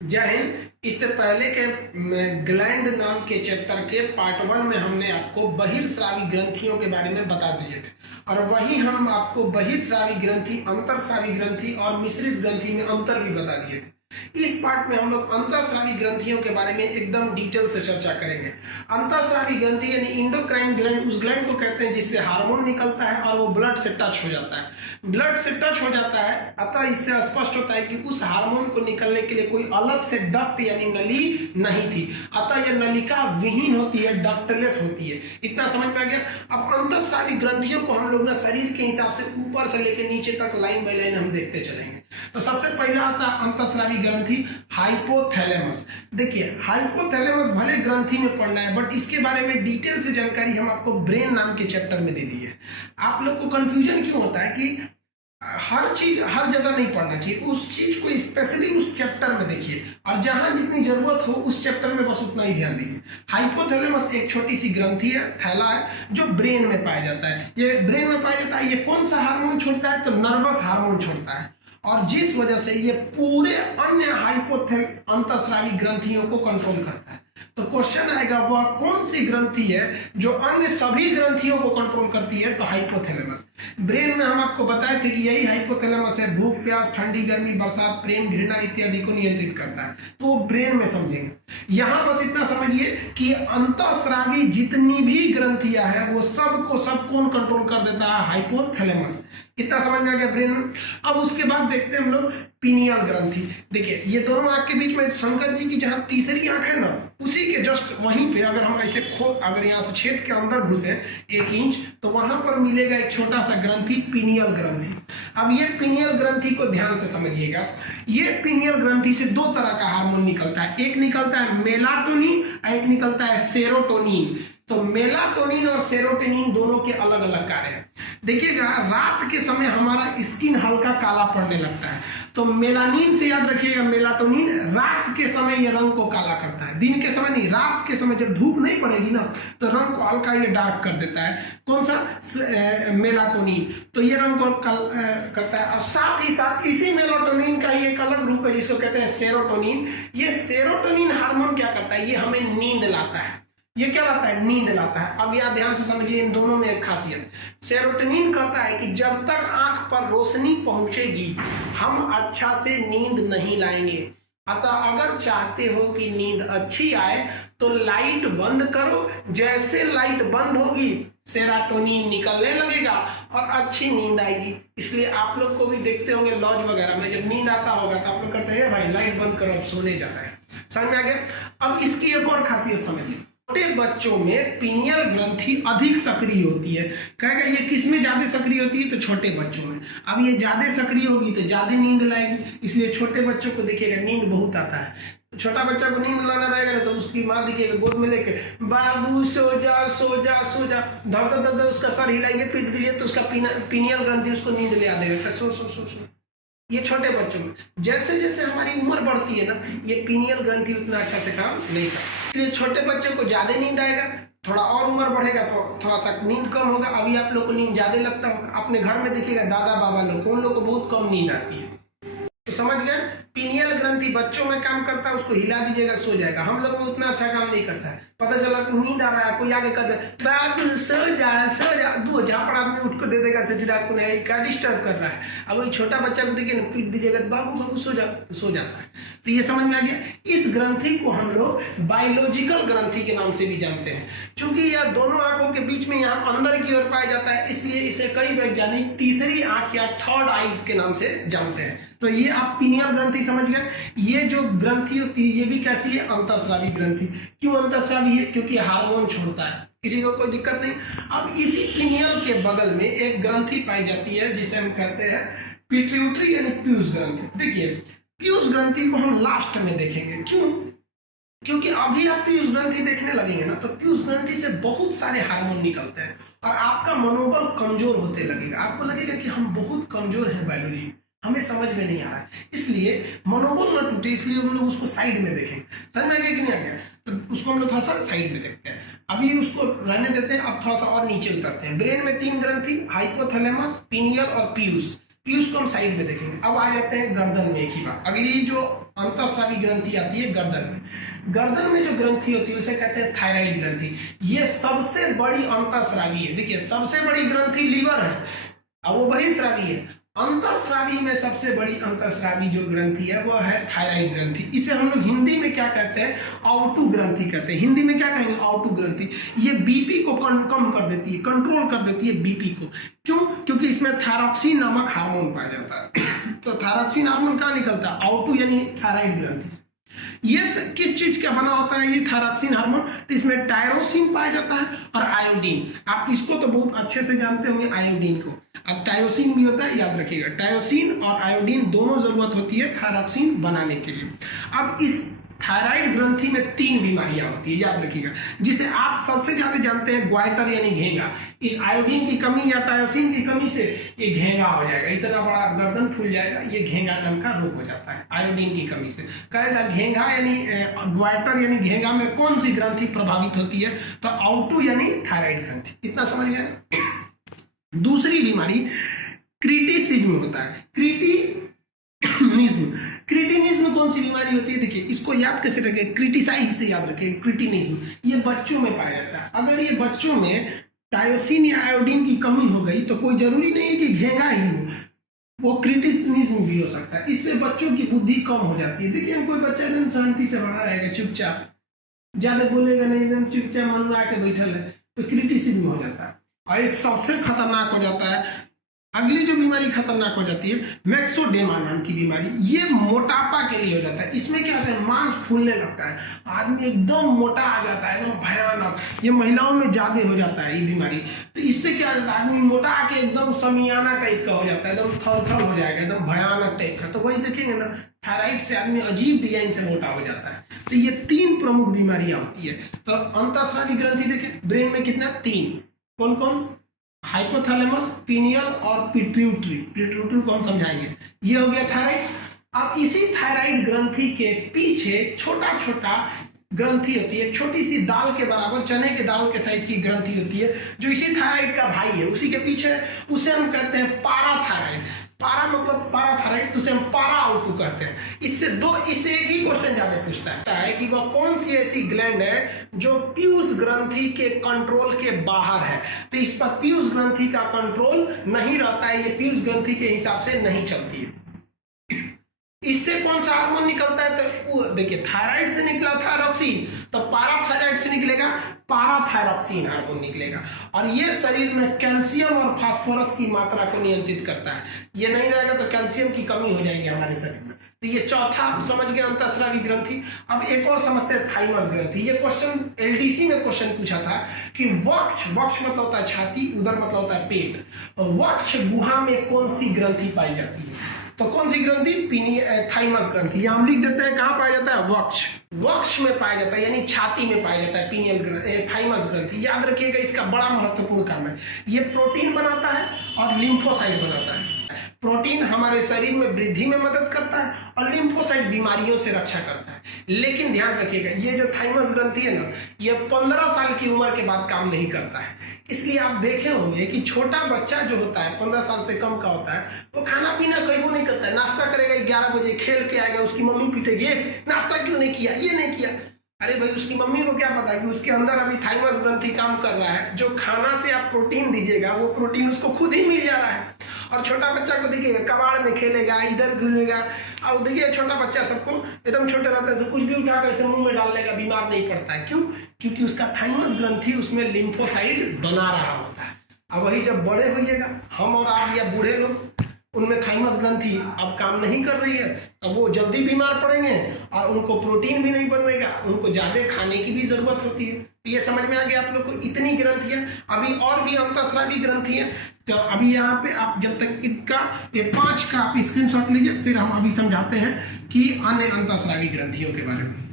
जय हिंद। इससे पहले के ग्लैंड नाम के चैप्टर के पार्ट 1 में हमने आपको बहिर्स्रावी ग्रंथियों के बारे में बता दिए थे, और वही हम आपको बहिर्स्रावी ग्रंथि, अंतरस्रावी ग्रंथि और मिश्रित ग्रंथि में अंतर भी बता दिए थे। इस पार्ट में हम लोग अंतरस्रावी ग्रंथियों के बारे में एकदम डिटेल से चर्चा करेंगे। अंतरस्रावी ग्रंथि यानी इंडोक्राइन ग्लैंड, उस ग्लैंड को कहते हैं जिससे हार्मोन निकलता है और वो ब्लड से टच हो जाता है। ब्लड से टच हो जाता है, अतः इससे स्पष्ट होता है कि उस हार्मोन को निकलने के लिए कोई अलग से डक्ट यानी नली नहीं थी, अतः यह नलिका विहीन होती है, डक्टलेस होती है। इतना समझ में आ गया। अब अंतरस्रावी ग्रंथियों को हम लोग ना शरीर के हिसाब से ऊपर से लेकर नीचे तक लाइन बाय लाइन हम देखते चलेंगे। तो सबसे पहला आता है अंतरस्रावी ग्रंथि हाइपोथैलेमस। देखिए, हाइपोथैलेमस भले ग्रंथि में पढ़ना है, बट इसके बारे में डिटेल से जानकारी हम आपको ब्रेन नाम के चैप्टर में दे दी है। आप लोग को कंफ्यूजन क्यों होता है कि हर चीज हर जगह नहीं पढ़ना चाहिए, उस चीज को स्पेशली उस चैप्टर में देखिए, और जहां जितनी जरूरत हो उस चैप्टर में बस उतना ही ध्यान दीजिए। हाइपोथैलेमस एक छोटी सी ग्रंथि है, थैला है, जो ब्रेन में पाया जाता है। ये ब्रेन में पाया जाता है। ये कौन सा हार्मोन छोड़ता है? तो नर्वस हार्मोन छोड़ता है, और जिस वजह से ये पूरे अन्य अंतःस्रावी ग्रंथियों को कंट्रोल करता है। तो क्वेश्चन आएगा, वह कौन सी ग्रंथि है जो अन्य सभी ग्रंथियों को कंट्रोल करती है? तो हाइपोथैलेमस। ब्रेन में हम आपको बताए थे कि यही हाइपोथैलेमस है भूख, प्यास, ठंडी, गर्मी, बरसात, प्रेम, घृणा इत्यादि को नियंत्रित करता है। तो वो ब्रेन में समझेंगे। यहां बस इतना समझिए कि अंतःस्रावी जितनी भी ग्रंथियां हैं वो सबको सब कौन कंट्रोल कर देता है? हाइपोथैलेमस। कितना समझ में आ गया ब्रेन में। अब उसके बाद देखते हैं हम लोग पीनियल ग्रंथि। देखिए, ये दोनों आंख के बीच में शंकर जी की जहां तीसरी आंख है ना, उसी के जस्ट वहीं पे अगर हम ऐसे अगर यहाँ से छेद के अंदर घुसे 1 इंच, तो वहां पर मिलेगा एक छोटा सा ग्रंथि, पीनियल ग्रंथि। अब ये पीनियल ग्रंथि को ध्यान से समझिएगा। ये पीनियल ग्रंथि से 2 तरह का हार्मोन निकलता है, एक निकलता है मेलाटोनिन और एक निकलता है सेरोटोनिन। तो मेलाटोनिन और सेरोटोनिन दोनों के अलग अलग कार्य हैं। देखिएगा, रात के समय हमारा स्किन हल्का काला पड़ने लगता है, तो मेलानिन से याद रखिएगा, मेलाटोनिन रात के समय ये रंग को काला करता है, दिन के समय नहीं। रात के समय जब धूप नहीं पड़ेगी ना, तो रंग को हल्का ये डार्क कर देता है। कौन सा? मेलाटोनिन। तो ये रंग को करता है। और साथ ही साथ इसी मेलाटोनिन का ही एक अलग रूप है जिसको कहते हैं सेरोटोनिन। ये सेरोटोनिन हार्मोन क्या करता है? ये हमें नींद लाता है। ये क्या लाता है? नींद लाता है। अब यह ध्यान से समझिए, इन दोनों में एक खासियत। सेरोटोनिन कहता है कि जब तक आंख पर रोशनी पहुंचेगी हम अच्छा से नींद नहीं लाएंगे, अतः अगर चाहते हो कि नींद अच्छी आए तो लाइट बंद करो। जैसे लाइट बंद होगी सेरोटोनिन निकलने लगेगा और अच्छी नींद आएगी। इसलिए आप लोग को भी देखते होंगे लॉज वगैरह में, जब नींद आता होगा तो आप लोग कहते हैं भाई लाइट बंद करो, अब सोने जा रहे हैं। समझ में आ गया। अब इसकी एक और खासियत समझिए। छोटे बच्चों में पीनियल ग्रंथि अधिक सक्रिय होती है। कहेगा ये किसमें ज्यादा सक्रिय होती है? तो छोटे बच्चों में। अब ये ज्यादा सक्रिय होगी तो ज्यादा नींद लाएगी, इसलिए छोटे बच्चों को देखिएगा नींद बहुत आता है। छोटा बच्चा को नींद लाना रहेगा ना, तो उसकी माँ देखिएगा गोद में लेके, बाबू सो जा सो जा सो जा, धड़ धड़ धड़ उसका सर हिलाएंगे, पीट दीजिए तो उसका पीनियल ग्रंथि उसको नींद ले आ देगा। सो सो सो सो। ये छोटे बच्चों में। जैसे जैसे हमारी उम्र बढ़ती है ना, ये पीनियल ग्रंथि उतना अच्छा से काम नहीं करता, इसलिए छोटे बच्चे को ज्यादा नींद आएगा। थोड़ा और उम्र बढ़ेगा तो थोड़ा सा नींद कम होगा। अभी आप लोग को नींद ज्यादा लगता होगा, अपने घर में देखिएगा दादा बाबा लोग, उन लोग को बहुत कम नींद आती है। तो समझ गए, पीनियल ग्रंथि बच्चों में काम करता है, उसको हिला दीजिएगा सो जाएगा। हम लोग में उतना अच्छा काम नहीं करता है। पता चला नींद आ रहा है, कोई आगे कहता है बाबू सो जा सो जा, 2 झापड़ आदमी उठ को दे देगा, रात को नहीं क्या डिस्टर्ब कर रहा है। अब वही छोटा बच्चा को देखिए ना, पीट दीजिएगा बाबू बाबू सो जा, तो सो जाता है। तो ये समझ में आ गया। इस ग्रंथि को हम लोग बायोलॉजिकल ग्रंथि के नाम से भी जानते हैं, क्योंकि यह दोनों आंखों के बीच में यहाँ अंदर की ओर पाया जाता है, इसलिए इसे कई वैज्ञानिक तीसरी आंख या थर्ड आईज के नाम से जानते हैं। तो ये आप पीनियल ग्रंथि समझ गए। ये जो ग्रंथि होती है ये भी कैसी है? अंतःस्रावी ग्रंथि। क्यों अंतःस्रावी है? क्योंकि हार्मोन छोड़ता है, किसी को कोई दिक्कत नहीं। अब इसी पीनियल के बगल में एक ग्रंथि पाई जाती है जिसे हम कहते हैं पिट्यूटरी यानी पीयूष ग्रंथि। देखिए, पीयूष ग्रंथि को हम लास्ट में देखेंगे। क्यों? क्योंकि अभी आप पीयूष ग्रंथि देखने लगेंगे ना, तो पीयूष ग्रंथि से बहुत सारे हार्मोन निकलते हैं और आपका मनोबल कमजोर होते लगेगा। आपको लगेगा कि हम बहुत कमजोर हैं बायोलॉजी, हमें समझ में नहीं आ रहा है। इसलिए मनोबल न टूटे, इसलिए हम लोग उसको साइड में देखें। समझ में आ गया कि नहीं आ गया? तो उसको हम लोग थोड़ा सा साइड में देखते हैं। अभी उसको रहने देते हैं, अब थोड़ा सा और नीचे उतरते हैं। ब्रेन में 3 ग्रंथि, हाइपोथैलेमस, पीनियल और पीयूष। पीयूष को हम साइड में देखेंगे। अब आ जाते हैं गर्दन में एक ही बात। अगली जो अंतःस्रावी ग्रंथि आती है गर्दन में। गर्दन में जो ग्रंथि होती है उसे कहते हैं थायराइड ग्रंथि। ये सबसे बड़ी अंतःस्रावी है। देखिए सबसे बड़ी ग्रंथि लीवर है, अब वो बहिर्स्रावी है। अंतःस्रावी में सबसे बड़ी अंतःस्रावी जो ग्रंथि है वो है थायराइड ग्रंथि। इसे हम लोग हिंदी में क्या कहते हैं, आउटू ग्रंथि कहते हैं। हिंदी में क्या कहेंगे, आउटू ग्रंथि। ये बीपी को कम कर देती है, कंट्रोल कर देती है बीपी को। क्यों? क्योंकि इसमें थायरॉक्सिन नामक हार्मोन पाया जाता है। तो थायरॉक्सिन हार्मोन कहाँ निकलता है, आउटू यानी थायराइड ग्रंथि से। ये किस चीज का बना होता है ये थायरॉक्सिन हार्मोन, तो इसमें टायरोसिन पाया जाता है और आयोडीन। आप इसको तो बहुत अच्छे से जानते होंगे आयोडीन को। अब टायोसिन भी होता है, याद रखिएगा। टायोसिन और आयोडीन दोनों जरूरत होती है थायरॉक्सिन बनाने के लिए। अब इस थायराइड ग्रंथि में 3 बीमारियां होती है, याद रखिएगा, जिसे आप सबसे ज्यादा जानते हैं ग्वाइटर यानी घेंगा। इस आयोडीन की कमी या टायोसिन की कमी से ये घेंगा हो जाएगा, इतना बड़ा गर्दन फूल जाएगा, ये घेंगा नाम का रोग हो जाता है आयोडीन की कमी से। कहेगा घेंगा यानी ग्वाइटर यानी घेंगा में कौन सी ग्रंथि प्रभावित होती है, तो आउटू यानी थायराइड ग्रंथि। इतना समझ गए। दूसरी बीमारी क्रिटिसिज्म होता है। क्रिटिनिज्म, क्रिटिनिज्म कौन सी बीमारी होती है, देखिए इसको याद कैसे रखें, क्रिटिसाइज से याद रखें। क्रिटिनिज्म ये बच्चों में पाया जाता है। अगर ये बच्चों में टायोसिन या आयोडीन की कमी हो गई तो कोई जरूरी नहीं है कि घेंगा ही हो, वो क्रिटिनिज्म भी हो सकता है। इससे बच्चों की बुद्धि कम हो जाती है। देखिए कोई बच्चा एकदम शांति से बड़ा रहेगा, चुपचाप, ज्यादा बोलेगा नहीं, एकदम चुपचाप मन में आके बैठल है, तो क्रिटिसिज्म हो जाता है। और एक सबसे खतरनाक हो जाता है, अगली जो बीमारी खतरनाक हो जाती है मैक्सोडेमा नाम की बीमारी। ये मोटापा के लिए हो जाता है। इसमें क्या होता है, मांस फूलने लगता है, आदमी एकदम मोटा आ जाता है, एकदम भयानक। ये महिलाओं में ज्यादा हो जाता है ये बीमारी। तो इससे क्या होता है, आदमी मोटा आके एकदम समियाना टाइप का हो जाता है, एकदम थल हो जाएगा, एकदम भयानक टाइप का। तो वही देखेंगे ना, थायराइड से आदमी अजीब डिजाइन से मोटा हो जाता है। तो ये 3 प्रमुख बीमारियां होती है। तो अंतःस्रावी ग्रंथि देखिए ब्रेन में कितना, 3। कौन कौन, हाइपोथैलेमस, पीनियल और पिट्यूटरी। पिट्यूटरी को हम समझाएंगे। ये हो गया थायराइड। अब इसी थायराइड ग्रंथि के पीछे छोटा छोटा ग्रंथि होती है, छोटी सी दाल के बराबर, चने के दाल के साइज की ग्रंथि होती है, जो इसी थायराइड का भाई है, उसी के पीछे। उसे हम कहते हैं पाराथायराइड। पारा मतलब पाराथायराइड, उसे हम पारा आउटू कहते हैं। इससे एक ही क्वेश्चन ज्यादा पूछता है कि वह कौन सी ऐसी ग्लैंड है जो पीयूष ग्रंथि के कंट्रोल के बाहर है। तो इस पर पीयूष ग्रंथि का कंट्रोल नहीं रहता है, ये पीयूष ग्रंथि के हिसाब से नहीं चलती है। इससे कौन सा हार्मोन निकलता है, तो देखिए थायराइड से निकला थायरॉक्सिन, तो पाराथायराइड से निकलेगा पाराथायरॉक्सिन हार्मोन निकलेगा। और ये शरीर में कैल्शियम और फास्फोरस की मात्रा को नियंत्रित करता है। ये नहीं रहेगा तो कैल्शियम की कमी हो जाएगी हमारे शरीर में। तो ये चौथा आप समझ गए अंतःस्रावी ग्रंथि। अब एक और समझते हैं थाइमस ग्रंथि। ये क्वेश्चन एलडीसी में क्वेश्चन पूछा था कि वक्ष मतलब होता है छाती, उदर मतलब होता है पेट, वक्ष गुहा में कौन सी ग्रंथि पाई जाती है, तो कौन सी ग्रंथि, थाइमस ग्रंथि। हम लिख देते हैं कहां पाया जाता है, वक्ष में पाया जाता है, यानी छाती में पाया जाता है पीनियल थाइमस ग्रंथि। याद रखिएगा इसका बड़ा महत्वपूर्ण काम है। ये प्रोटीन बनाता है और लिम्फोसाइट बनाता है। प्रोटीन हमारे शरीर में वृद्धि में मदद करता है और लिम्फोसाइट बीमारियों से रक्षा करता है। लेकिन ध्यान रखिएगा ये जो थाइमस ग्रंथि है ना, ये 15 साल की उम्र के बाद काम नहीं करता है। इसलिए आप देखे होंगे कि छोटा बच्चा जो होता है 15 साल से कम का होता है, वो खाना पीना कहीं नहीं करता है। नाश्ता करेगा 11 बजे, खेल के आएगा, उसकी मम्मी पीटेगी, नाश्ता क्यों नहीं किया, ये नहीं किया। अरे भाई उसकी मम्मी को क्या पता है कि उसके अंदर अभी थाइमस ग्रंथि काम कर रहा है। जो खाना से आप प्रोटीन दीजिएगा वो प्रोटीन उसको खुद ही मिल जा रहा है। और छोटा बच्चा को देखिएगा कबाड़ में खेलेगा, इधर घूमेगा, और देखिए छोटा बच्चा सबको एकदम छोटे रहता है, कुछ भी उठा कर मुंह में डाल लेगा, बीमार नहीं पड़ता है। क्यों? क्योंकि उसका थाइमस ग्रंथि उसमें लिम्फोसाइट बना रहा होता है। अब वही जब बड़े होइएगा, हम और आप या बूढ़े लोग, उनमें थाइमस ग्रंथि अब काम नहीं कर रही है, अब वो जल्दी बीमार पड़ेंगे और उनको प्रोटीन भी नहीं बनेगा, उनको ज्यादा खाने की भी जरूरत होती है। ये समझ में आ गया आप लोग को, इतनी ग्रंथियां। अभी और भी अंतःस्रावी ग्रंथि है। तो अभी यहाँ पे आप जब तक इनका ये 5 का आप स्क्रीनशॉट लीजिए, फिर हम अभी समझाते हैं कि अन्य अंतःस्रावी ग्रंथियों के बारे में।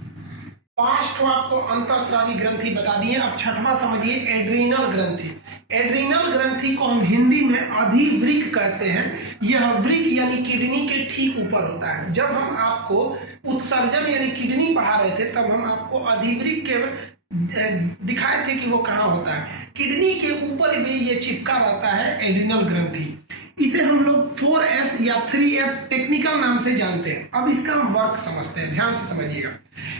5 तो आपको अंतःस्रावी ग्रंथि बता दिए। अब 6वां समझिए, एड्रीनल ग्रंथि। एड्रीनल ग्रंथि को हम हिंदी में अधिवृक्क कहते हैं। यह वृक्क यानी किडनी के ठीक ऊपर होता है। जब हम आपको उत्सर्जन यानी किडनी बढ़ा रहे थे तब हम आपको अधिवृक्क के दिखाए थे कि वो कहाँ होता है। किडनी के ऊपर भी ये चिपका रहता है एड्रीनल ग्रंथि। इसे हम लोग 4S या 3F टेक्निकल नाम से जानते हैं। अब इसका हम वर्क समझते हैं, ध्यान से समझिएगा।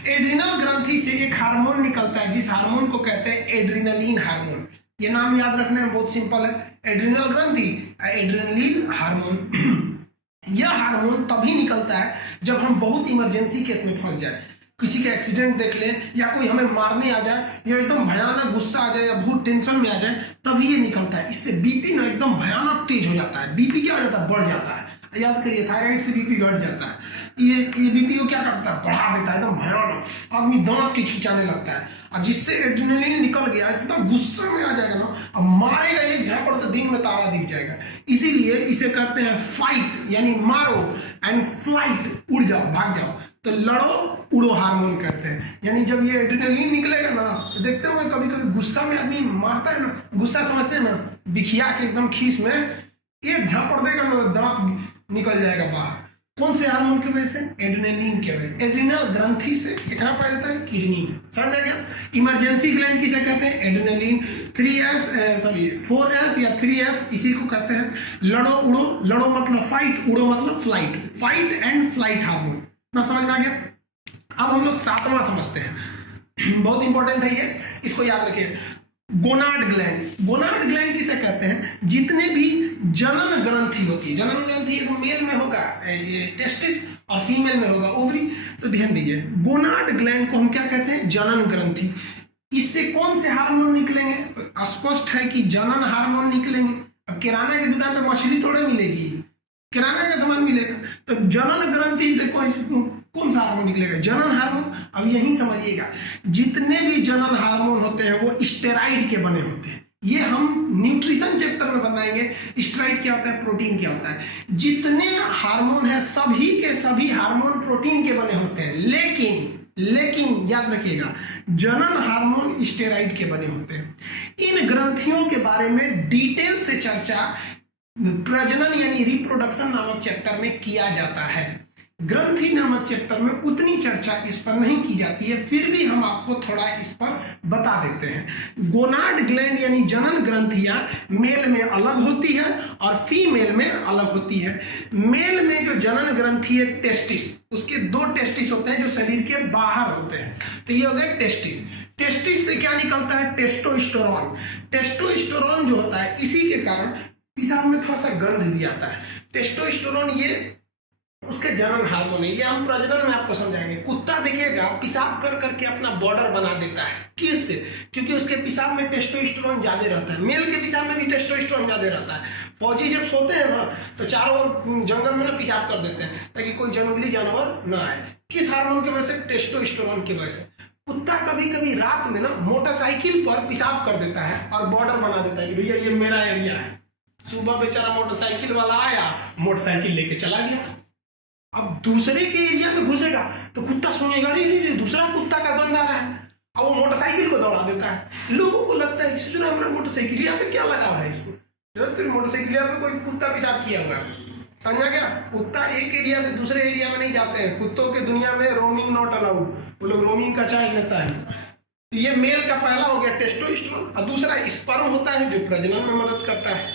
एड्रिनल ग्रंथि से एक हार्मोन निकलता है जिस हार्मोन को कहते हैं एड्रिनलिन हार्मोन। ये नाम याद रखना है, बहुत सिंपल है। एड्रिनल ग्रंथि, एड्रिनलिन हार्मोन। यह हार्मोन तभी निकलता है जब हम बहुत इमरजेंसी केस में फंस जाए, किसी का एक्सीडेंट देख ले, या कोई हमें मारने आ जाए, या एकदम भयानक गुस्सा आ जाए, या बहुत टेंशन में आ जाए, तभी ये निकलता है। इससे बीपी ना एकदम भयानक तेज हो जाता है। बीपी क्या हो जाता है? बढ़ जाता है। याद करिए, थायराइड से बीपी घट जाता है। ये बीपी को क्या करता है? बढ़ा देता है, एकदम भयानक। आदमी दांत खिंचाने लगता है। और जिससे एड्रेनलिन निकल गया, इतना गुस्सा में आ जाएगा ना, अब मारेगा एक झापड़ तो दिन में तारा दिख जाएगा। इसीलिए इसे कहते हैं फाइट, यानी मारो, एंड फ्लाइट, उड़ जाओ, भाग जाओ, तो लड़ो उड़ो हार्मोन कहते हैं। यानी जब ये एड्रेनलिन निकलेगा ना, तो देखते होंगे कभी कभी गुस्सा में आदमी मारता है ना, गुस्सा समझते हैं ना, बिखिया के एकदम खीस में एक झापड़ देगा ना, दांत निकल जाएगा बाहर। कौन से हार्मोन की वजह से? एड्रेनलिन के वजह। एड्रिनल ग्रंथि से कहां पाया जाता है? किडनी में। समझ गया? इमरजेंसी ग्लैंड किसे कहते हैं? एड्रेनलिन। 4S या 3F इसी को कहते हैं लड़ो उड़ो। लड़ो मतलब फाइट, उड़ो मतलब flight. Fight and flight hormone. ना समझ में आ गया? अब हम लोग 7वां समझते हैं, बहुत इंपॉर्टेंट है ये, इसको याद रखिए। Gonad gland. गोनाड ग्लैंड किसे कहते हैं? जितने भी जनन ग्रंथि होती है, जनन ग्रंथि एक मेल में होगा ये टेस्टिस, और फीमेल में होगा ओवरी। तो ध्यान दीजिए, गोनाड ग्लैंड को हम क्या कहते हैं? जनन ग्रंथि। इससे कौन से हार्मोन निकलेंगे? स्पष्ट है कि जनन हार्मोन निकलेंगे। अब किराना की दुकान में मछली थोड़े मिलेगी, किराना का सामान मिलेगा। तो जनन ग्रंथि से कौन सा हार्मोन निकलेगा? जनन हार्मोन। अब यही समझिएगा, जितने भी जनन हार्मोन होते हैं वो स्टेरॉइड के बने होते हैं। ये हम न्यूट्रिशन चैप्टर में बताएंगे। स्टेरॉइड क्या होता है, प्रोटीन क्या होता है। जितने हार्मोन है सभी के सभी हार्मोन प्रोटीन के बने होते हैं, लेकिन याद रखिएगा, जनन हार्मोन स्टेरॉइड के बने होते हैं। इन ग्रंथियों के बारे में डिटेल से चर्चा प्रजनन यानी रिप्रोडक्शन नामक चैप्टर में किया जाता है। ग्रंथि नामक चैप्टर में उतनी चर्चा इस पर नहीं की जाती है, फिर भी हम आपको थोड़ा इस पर बता देते हैं। गोनाड ग्लैंड यानी जनन ग्रंथियां मेल में अलग होती है और फीमेल में अलग होती है। मेल में जो जनन ग्रंथि है टेस्टिस, उसके 2 टेस्टिस होते हैं जो शरीर के बाहर होते हैं। तो ये हो गए टेस्टिस। टेस्टिस से क्या निकलता है? टेस्टोस्टेरोन। टेस्टोस्टेरोन जो होता है, इसी के कारण पेशाब में थोड़ा सा गंध भी आता है। टेस्टोस्टेरोन ये उसके जनन हार्मोन है। ये हम प्रजनन में आपको समझाएंगे। कुत्ता देखिएगा पेशाब कर करके अपना बॉर्डर बना देता है। किससे? क्योंकि उसके पेशाब में टेस्टोस्टेरोन ज्यादा रहता है। मेल के पेशाब में भी टेस्टोस्टेरोन ज्यादा रहता है। फौजी जब सोते हैं ना, तो चारों ओर जंगल में ना पेशाब कर देते हैं ताकि कोई जंगली जानवर ना आए। किस हार्मोन की वजह से? टेस्टोस्टेरोन की वजह से। कुत्ता कभी कभी रात में ना मोटरसाइकिल पर पेशाब कर देता है और बॉर्डर बना देता है कि भैया ये मेरा एरिया है। सुबह बेचारा मोटरसाइकिल वाला आया, मोटरसाइकिल लेके चला गया। अब दूसरे के एरिया में घुसेगा तो कुत्ता सुनेगा, अरे दूसरा कुत्ता का गंध आ रहा है, अब वो मोटरसाइकिल को दौड़ा देता है। लोगों को लगता है कि हमारा मोटरसाइकिल से क्या लगा है इसको, फिर मोटरसाइकिल पे कोई कुत्ता पेशाब किया हुआ है। समझा क्या? कुत्ता एक एरिया से दूसरे एरिया में नहीं जाते हैं। कुत्तों के दुनिया में रोमिंग नॉट अलाउड, वो लोग रोमिंग का चार्ज लेता है। तो ये मेल का पहला हो गया टेस्टोस्टेरोन, और दूसरा स्पर्म होता है जो प्रजनन में मदद करता है।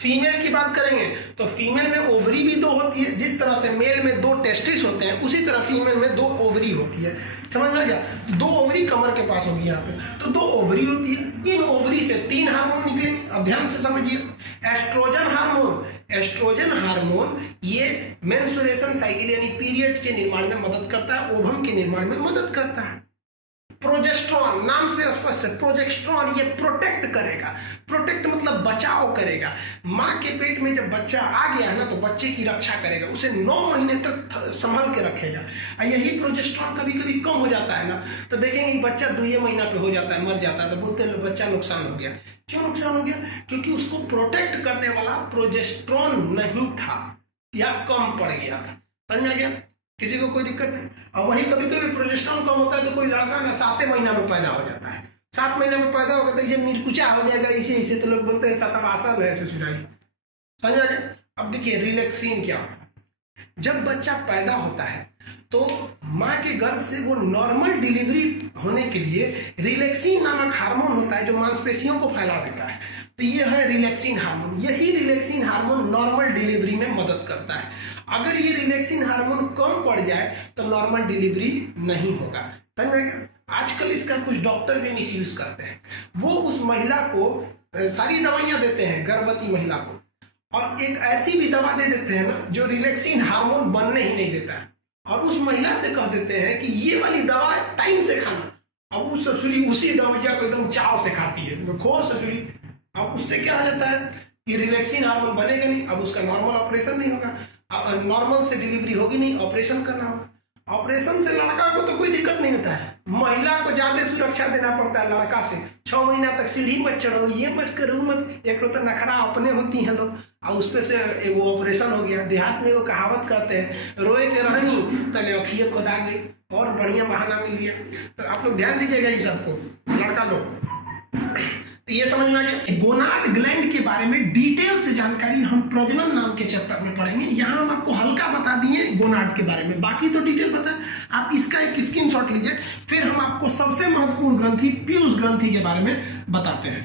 फीमेल की बात करेंगे तो फीमेल में ओवरी भी 2 होती है। जिस तरह से मेल में 2 टेस्टिस होते हैं, उसी तरह फीमेल में 2 ओवरी होती है। समझ में गया? 2 ओवरी कमर के पास होगी यहाँ पे, तो 2 ओवरी होती है। इन ओवरी से 3 हार्मोन निकलेंगे। अब ध्यान से समझिए, एस्ट्रोजन हार्मोन। एस्ट्रोजन हार्मोन ये मेंस्ट्रुएशन साइकिल यानी पीरियड के निर्माण में मदद करता है, ओवम के निर्माण में मदद करता है। प्रोजेस्टेरॉन, नाम से स्पष्ट है, प्रोजेस्टेरॉन ये प्रोटेक्ट करेगा। प्रोटेक्ट मतलब बचाव करेगा। माँ के पेट में जब बच्चा आ गया है ना, तो बच्चे की रक्षा करेगा, उसे 9 महीने तक संभल के रखेगा। और यही प्रोजेस्टेरॉन कभी कभी कम हो जाता है ना, तो देखेंगे बच्चा 2 महीना पे हो जाता है, मर जाता है, तो बोलते हैं बच्चा नुकसान हो गया। क्यों नुकसान हो गया? क्योंकि उसको प्रोटेक्ट करने वाला प्रोजेस्टेरॉन नहीं था या कम पड़ गया था। समझ में गया? किसी को कोई दिक्कत नहीं। और वही कभी कभी प्रोजेस्टेरॉन कम होता है तो कोई लड़का ना 7 महीना में पैदा हो जाता है। 7 महीने में पैदा होगा तो इसे मिर्कुचा हो जाएगा, इसे तो लोग बोलते हैं सतवासल है ससुराली। समझ आ गया? अब देखिए रिलैक्सिन क्या होता है। जब बच्चा पैदा होता है तो माँ के गर्भ से वो नॉर्मल डिलीवरी होने के लिए रिलैक्सिन नामक हार्मोन होता है जो मांसपेशियों को फैला देता है। तो ये है रिलैक्सिन हार्मोन। यही रिलैक्सिन हार्मोन नॉर्मल डिलीवरी में मदद करता है। अगर ये रिलैक्सिन हार्मोन कम पड़ जाए तो नॉर्मल डिलीवरी नहीं होगा। समझ में गया? आजकल इसका कुछ डॉक्टर भी मिसयूज करते हैं। वो उस महिला को सारी दवाइयां देते हैं, गर्भवती महिला को, और एक ऐसी भी दवा दे देते हैं ना जो रिलैक्सिन हार्मोन बनने ही नहीं देता है, और उस महिला से कह देते हैं कि ये वाली दवा टाइम से खाना। अब उस ससुरी उसी दवाइया को एकदम चाव से खाती है, तो खो ससुरी। अब उससे क्या हो जाता है कि रिलैक्सिन हार्मोन बनेगा नहीं, अब उसका नॉर्मल ऑपरेशन नहीं होगा, नॉर्मल से डिलीवरी होगी नहीं, ऑपरेशन करना होगा। ऑपरेशन से लड़का को तो कोई दिक्कत नहीं होता है, महिला को ज्यादा सुरक्षा देना पड़ता है लड़का से। 6 महीना तक सीढ़ी मत चढ़ो, ये मत करो, मत। एक तो नखरा अपने होती है लोग, और उस पे से वो ऑपरेशन हो गया। देहात में वो कहावत करते हैं, रोए के रहनी तले अखिए खुदा गई, और बढ़िया बहाना मिल गया। तो आप लोग ध्यान दीजिएगा इस सबको, लड़का लोग। तो ये समझ में आ गया। गोनाड ग्लैंड के बारे में डिटेल से जानकारी हम प्रजनन नाम के चैप्टर में पढ़ेंगे। यहाँ हम आपको हल्का बता दिए गोनाड के बारे में, बाकी तो डिटेल पता है। आप इसका एक स्क्रीनशॉट लीजिए, फिर हम आपको सबसे महत्वपूर्ण ग्रंथि पीयूष ग्रंथि के बारे में बताते हैं।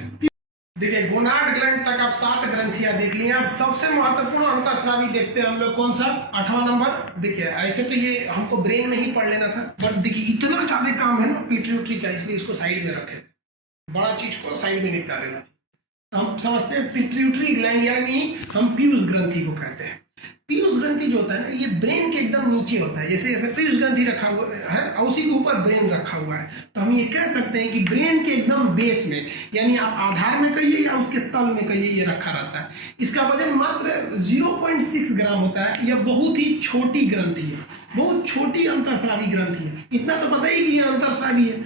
देखिए, गोनाड ग्लैंड तक आप 7 ग्रंथियां देख ली। अब सबसे महत्वपूर्ण अंतःस्रावी देखते हैं हम लोग, कौन सा? 8वां नंबर। देखिए, ऐसे तो ये हमको ब्रेन में ही पढ़ लेना था, बट देखिए इतना ज्यादा काम है ना पिट्यूटरी का, इसलिए इसको साइड में रखे, बड़ा चीज को साइड में निपटा देना। तो हम समझते हैं पिट्यूटरी ग्लैंड, यानी हम पीयूष ग्रंथि को कहते हैं। पीयूष ग्रंथि जो होता है ना, ये ब्रेन के एकदम नीचे होता है। जैसे जैसे पीयूष ग्रंथि रखा हुआ है और उसी के ऊपर ब्रेन रखा हुआ है, तो हम ये कह सकते हैं कि ब्रेन के एकदम बेस में, यानी आप आधार में कहिए या उसके तल में कहिए, ये रखा रहता है। इसका वजन मात्र 0.6 ग्राम होता है। यह बहुत ही छोटी ग्रंथि है, बहुत छोटी अंतःस्रावी ग्रंथि है। इतना तो पता ही कि ये अंतःस्रावी है,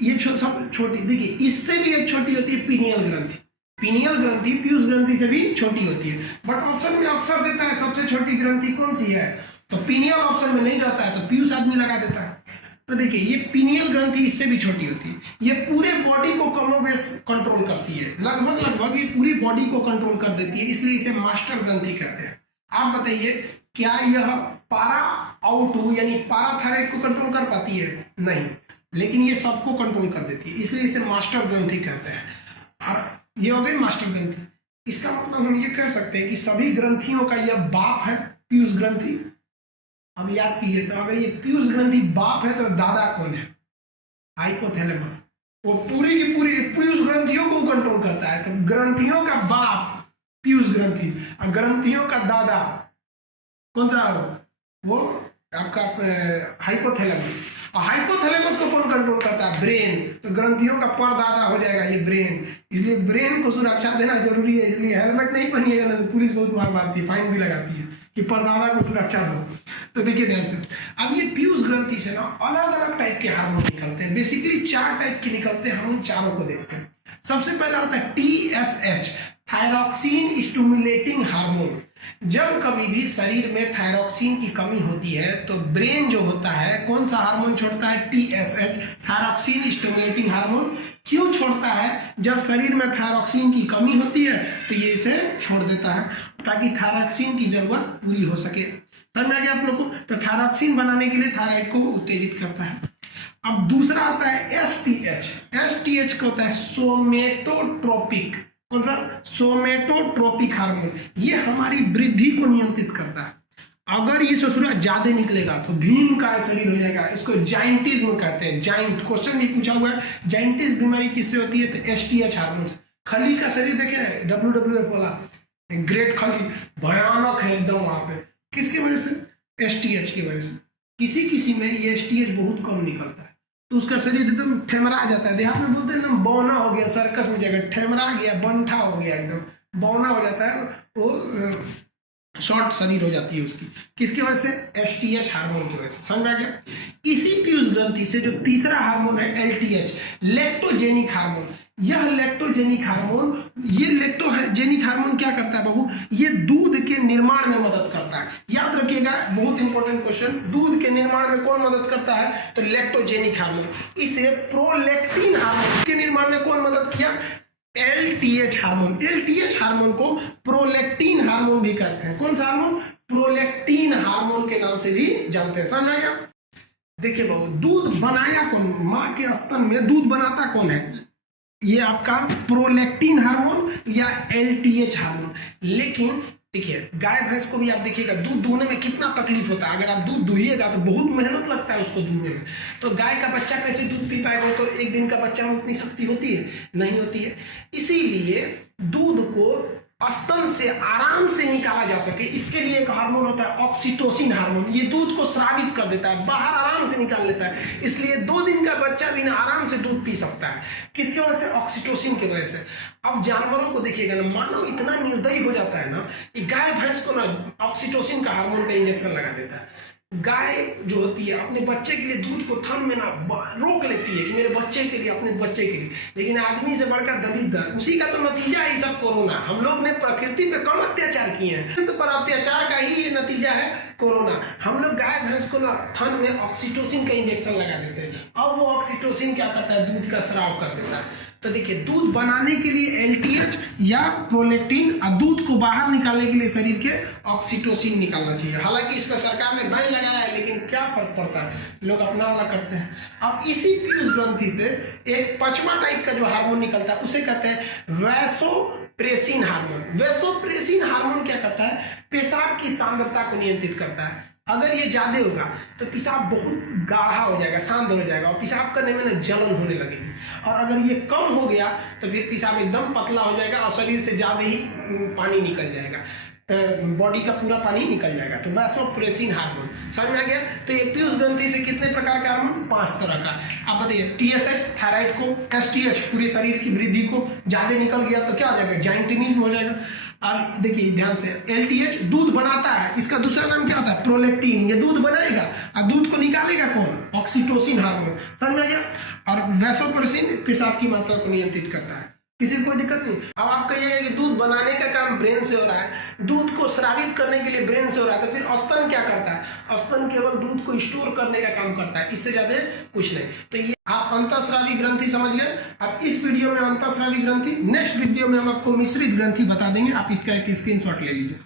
ये सब छोटी। देखिए, इससे भी एक छोटी होती है पीनियल ग्रंथि। पीनियल ग्रंथि पीयूष ग्रंथि से भी छोटी होती है, बट ऑप्शन में अक्सर देता है सबसे छोटी ग्रंथि कौन सी है, तो पीनियल ऑप्शन में नहीं रहता है तो पीयूष आदमी लगा देता है। तो देखिए, ये पीनियल ग्रंथि इससे भी छोटी होती है। ये पूरे बॉडी को कमोबेश कंट्रोल करती है, लगभग ये पूरी बॉडी को कंट्रोल कर देती है, इसलिए इसे मास्टर ग्रंथि कहते हैं। आप बताइए, क्या यह पारा आउटू यानी पाराथायराइड को कंट्रोल कर पाती है? नहीं, लेकिन ये सबको कंट्रोल कर देती है, इसलिए इसे मास्टर ग्रंथि कहते हैं। और ये हो गई मास्टर ग्रंथि। इसका मतलब हम ये कह सकते हैं कि सभी ग्रंथियों का यह बाप है पीयूष ग्रंथि। अब याद कीजिए, तो अगर ये पीयूष ग्रंथि बाप है तो दादा कौन है? हाइपोथैलेमस। वो पूरी की पूरी पीयूष ग्रंथियों को कंट्रोल करता है, तो ग्रंथियों का बाप पीयूष ग्रंथि और ग्रंथियों का दादा कौन सा? वो आपका हाइपोथैलेमस। और हाइपोथैलेमस को कौन कंट्रोल करता है? ब्रेन। तो ग्रंथियों का परदादा हो जाएगा ये ब्रेन, इसलिए ब्रेन को सुरक्षा देना जरूरी है। इसलिए हेलमेट नहीं पहनिएगा ना तो पुलिस बहुत मार मारती है, फाइन भी लगाती है कि परदादा को सुरक्षा दो। तो देखिए ध्यान से, अब ये पीयूष ग्रंथि से ना अलग अलग टाइप के हार्मोन निकलते हैं। बेसिकली 4 टाइप के निकलते हैं, हम उन चारों को देखते हैं। सबसे पहला होता है TSH, थायरॉक्सिन स्टिमुलेटिंग हार्मोन। जब कभी भी शरीर में थायरॉक्सिन की कमी होती है तो ब्रेन जो होता है कौन सा हार्मोन छोड़ता है? TSH, thyroxine stimulating hormone. क्यों छोड़ता है? जब शरीर में थायरॉक्सिन की कमी होती है तो ये इसे छोड़ देता है, ताकि थायरॉक्सिन की जरूरत पूरी हो सके। समझ में आ गया आप लोग को? तो थायरॉक्सिन बनाने के लिए थायराइड को उत्तेजित करता है। अब दूसरा आता है STH। STH का होता है सोमेटोट्रोपिक। कौन सा? सोमेटोट्रोपिक हार्मोन। ये हमारी वृद्धि को नियंत्रित करता है। अगर ये ससुरा ज्यादा निकलेगा तो भीम का शरीर हो जाएगा, इसको जाइंटिज्म कहते हैं। जाइंट क्वेश्चन भी पूछा हुआ है, जाइंटिस बीमारी किससे होती है? तो STH हार्मोन से। खली का शरीर देखे ना, WWF वाला ग्रेट खली, भयानक है एकदम वहां पे। किसकी वजह से? STH की वजह से। किसी किसी में ये STH बहुत कम निकलता है तो उसका शरीर एकदम ठेमरा जाता है। देहात में बोलते हैं ना, बौना हो गया, सर्कस में जाकर ठेमरा गया, बंठा हो गया, एकदम बौना हो जाता है, वो शॉर्ट शरीर हो जाती है उसकी। किसकी वजह से? STH हार्मोन की वजह से। समझ आ गया? इसी पीयूष ग्रंथि से जो तीसरा हार्मोन है LTH, लैक्टोजेनिक हार्मोन। यह लैक्टोजेनिक हार्मोन, ये लैक्टोजेनिक हार्मोन क्या करता है बाबू? ये दूध के निर्माण में मदद करता है। याद रखिएगा, बहुत इंपॉर्टेंट क्वेश्चन। दूध के निर्माण में कौन मदद करता है? तो लैक्टोजेनिक हार्मोन। इसे प्रोलैक्टिन हार्मोन के निर्माण में कौन मदद किया? LTH hormone. LTH हार्मोन को प्रोलैक्टिन हार्मोन भी कहते हैं। कौन सा हार्मोन? प्रोलैक्टिन हार्मोन के नाम से भी जानते हैं। समझ आ गया? देखिए बाबू, दूध बनाया कौन? माँ के स्तन में दूध बनाता कौन है? ये आपका प्रोलैक्टिन हार्मोन या एलटीएच हार्मोन। लेकिन देखिए गाय भैंस को भी आप देखिएगा दूध दूहने में कितना तकलीफ होता है। अगर आप दूध दुहिएगा तो बहुत मेहनत लगता है उसको दूहने में। तो गाय का बच्चा कैसे दूध पी पाएगा? तो एक दिन का बच्चा में उतनी शक्ति होती है? नहीं होती है। इसीलिए दूध को स्तन से आराम से निकाला जा सके, इसके लिए एक हार्मोन होता है ऑक्सीटोसिन हार्मोन। ये दूध को स्रावित कर देता है, बाहर आराम से निकाल लेता है। इसलिए 2 दिन का बच्चा भी ना आराम से दूध पी सकता है। किसकी वजह से? ऑक्सीटोसिन की वजह से। अब जानवरों को देखिएगा ना, मानव इतना निर्दयी हो जाता है ना कि गाय भैंस को ना ऑक्सीटोसिन का हार्मोन का इंजेक्शन लगा देता है। गाय जो होती है अपने बच्चे के लिए दूध को थन में ना रोक लेती है कि मेरे बच्चे के लिए, अपने बच्चे के लिए। लेकिन आदमी से बढ़कर दलित, उसी का तो नतीजा है सब कोरोना। हम लोग ने प्रकृति पे कम अत्याचार किए हैं, तो पर अत्याचार का ही ये नतीजा है कोरोना। हम लोग गाय भैंस को ना थन में ऑक्सीटोसिन का इंजेक्शन लगा देते हैं। अब वो ऑक्सीटोसिन क्या करता है? दूध का स्राव कर देता है। तो देखिए दूध बनाने के लिए एलटीएच या प्रोलैक्टिन और दूध को बाहर निकालने के लिए शरीर के ऑक्सीटोसिन निकालना चाहिए। हालांकि इस पर सरकार ने बैन लगाया है, लेकिन क्या फर्क पड़ता है, लोग अपना वाला करते हैं। अब इसी पीयूष ग्रंथि से एक 5वां टाइप का जो हार्मोन निकलता है उसे कहते हैं वैसोप्रेसिन हार्मोन। वैसोप्रेसिन हार्मोन क्या करता है? पेशाब की सांद्रता को नियंत्रित करता है। अगर ये ज्यादा होगा तो पेशाब बहुत गाढ़ा हो जाएगा, शांत हो जाएगा और पेशाब करने में ना जलन होने लगेगी। और अगर ये कम हो गया तो फिर पेशाब एकदम पतला हो जाएगा और शरीर से ज्यादा ही पानी निकल जाएगा, बॉडी का पूरा पानी निकल जाएगा। तो वैसोप्रेसिन हार्मोन समझ में आ गया। तो ये पीयूष ग्रंथि से कितने प्रकार के हार्मोन? 5 तरह का। आप बताइए, टीएसएच थायराइड को, एसटीएच पूरे शरीर की वृद्धि को ज्यादा निकल गया तो क्या हो जाएगा? जाइंटिनिज्म हो जाएगा। और देखिए ध्यान से, एलटीएच दूध बनाता है, इसका दूसरा नाम क्या होता है? प्रोलैक्टिन। ये दूध बनाएगा और दूध को निकालेगा कौन? Oxytocin hormone. समझ में आ गया। और वैसोप्रेसिन पेशाब की मात्रा को नियंत्रित करता है। किसी को कोई दिक्कत नहीं। अब आप कहिएगा कि दूध बनाने का काम ब्रेन से हो रहा है, दूध को स्रावित करने के लिए ब्रेन से हो रहा है, तो फिर स्तन क्या करता है? स्तन केवल दूध को स्टोर करने का काम करता है, इससे ज्यादा कुछ नहीं। तो ये आप अंतःस्रावी ग्रंथि समझ गए। अब इस वीडियो में अंतःस्रावी ग्रंथि, नेक्स्ट वीडियो में हम आपको मिश्रित ग्रंथि बता देंगे। आप इसका एक स्क्रीनशॉट ले लीजिए।